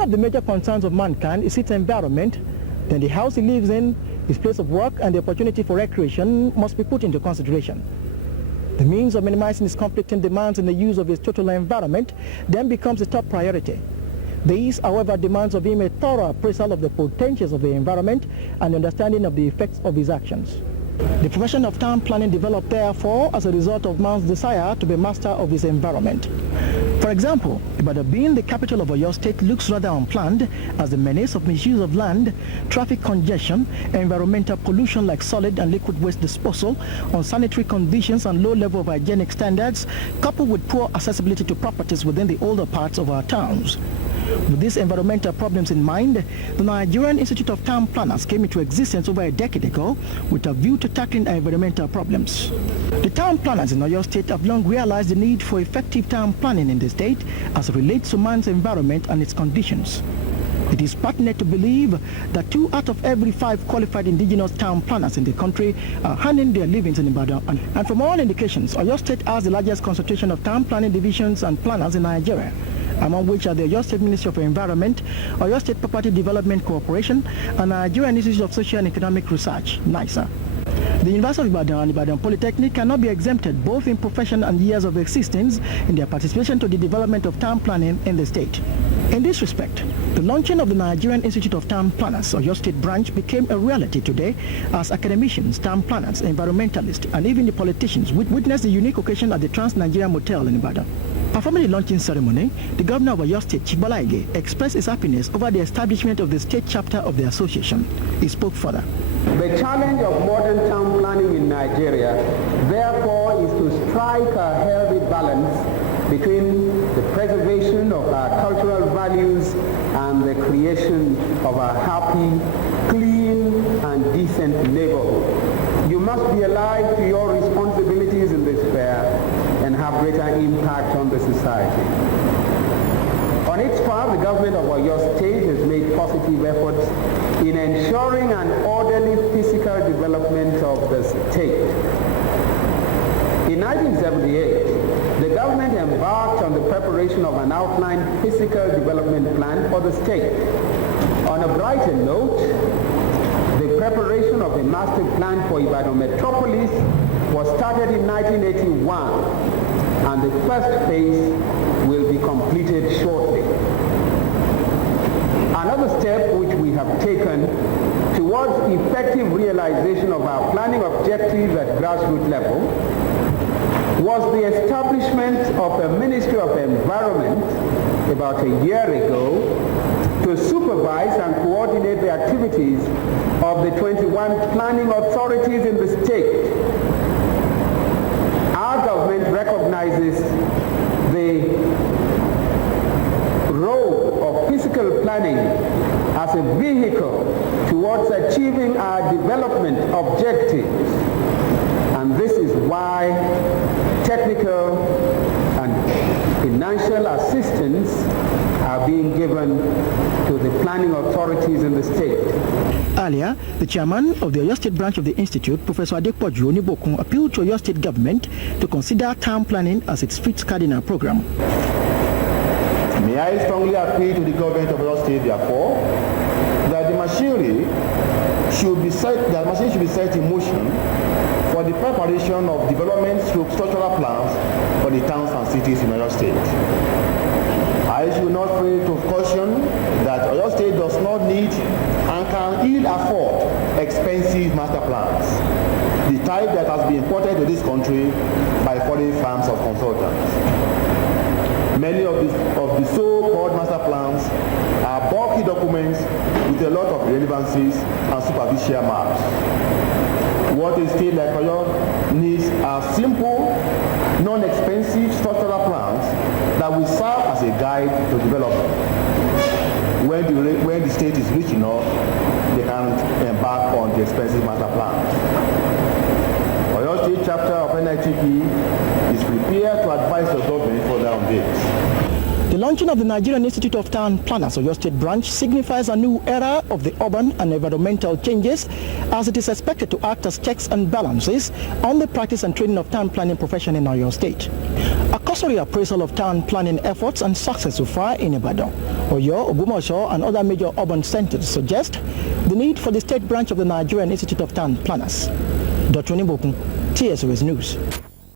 one of the major concerns of mankind is its environment, then the house he lives in, his place of work, and the opportunity for recreation must be put into consideration. The means of minimizing his conflicting demands in the use of his total environment then becomes a top priority. This, however, demands of him a thorough appraisal of the potentials of the environment and understanding of the effects of his actions. The profession of town planning developed, therefore, as a result of man's desire to be master of his environment. For example, Ibadan, being the capital of Oyo State, looks rather unplanned, as the menace of misuse of land, traffic congestion, environmental pollution like solid and liquid waste disposal, unsanitary conditions and low level of hygienic standards, coupled with poor accessibility to properties within the older parts of our towns. With these environmental problems in mind, the Nigerian Institute of Town Planners came into existence over a decade ago with a view to tackling environmental problems. The town planners in Oyo State have long realized the need for effective town planning in the state as it relates to man's environment and its conditions. It is pertinent to believe that 2 out of every 5 qualified indigenous town planners in the country are handling their livings in Ibadan. And from all indications, Oyo State has the largest concentration of town planning divisions and planners in Nigeria, among which are the Oyo State Ministry of Environment, Oyo State Property Development Corporation, and Nigerian Institute of Social and Economic Research, NISER. The University of Ibadan and Ibadan Polytechnic cannot be exempted both in profession and years of existence in their participation to the development of town planning in the state. In this respect, the launching of the Nigerian Institute of Town Planners, Oyo State branch, became a reality today as academicians, town planners, environmentalists, and even the politicians witnessed the unique occasion at the Trans-Nigerian Motel in Ibadan. Performing the launching ceremony, the governor of Oyo State, Chief Bola expressed his happiness over the establishment of the state chapter of the association. He spoke further. The challenge of modern town planning in Nigeria, therefore, is to strike a healthy balance between the preservation of our cultural values and the creation of a happy, clean, and decent neighborhood. You must be alive to your responsibilities in this sphere and have greater impact on the society. On its part, the government of Oyo State has made positive efforts in ensuring an orderly physical development of the state. In 1978, the government embarked on the preparation of an outline physical development plan for the state. On a brighter note, the preparation of a master plan for Ibadan metropolis was started in 1981, and the first phase will be completed shortly. Another step which we have taken towards effective realization of our planning objectives at grassroots level was the establishment of a Ministry of Environment about a year ago to supervise and coordinate the activities of the 21 planning authorities in the state. Our government recognizes the role of physical planning as a vehicle towards achieving our development objectives. And this is why technical and financial assistance are being given to the planning authorities in the state. Earlier, the chairman of the Oyo State branch of the Institute, Professor Adepoju Onibokun, appealed to Oyo State government to consider town planning as its fifth cardinal program. May I strongly appeal to the government of Oyo State, therefore, that the machinery should be set in motion for the preparation of development through structural plans for the towns and cities in Oyo State. I should not fail to caution that Oyo State does not need and can ill afford expensive master plans, the type that has been imported to this country by foreign firms of consultants. Many of the so-called master plans are bulky documents with a lot of relevancies and superficial maps. What a state like Oyo needs are simple, non-expensive structural plans that will serve as a guide to development. When the state is rich enough, they can embark on the expensive master plans. Oyo State chapter of NITP is prepared to advise the government further on this. The launching of the Nigerian Institute of Town Planners Oyo State branch signifies a new era of the urban and environmental changes, as it is expected to act as checks and balances on the practice and training of town planning profession in Oyo State. A cursory appraisal of town planning efforts and success so far in Ibadan, Oyo, Ogumosho, and other major urban centers suggest the need for the state branch of the Nigerian Institute of Town Planners. Dotun Onibokun, T.S.O.S News.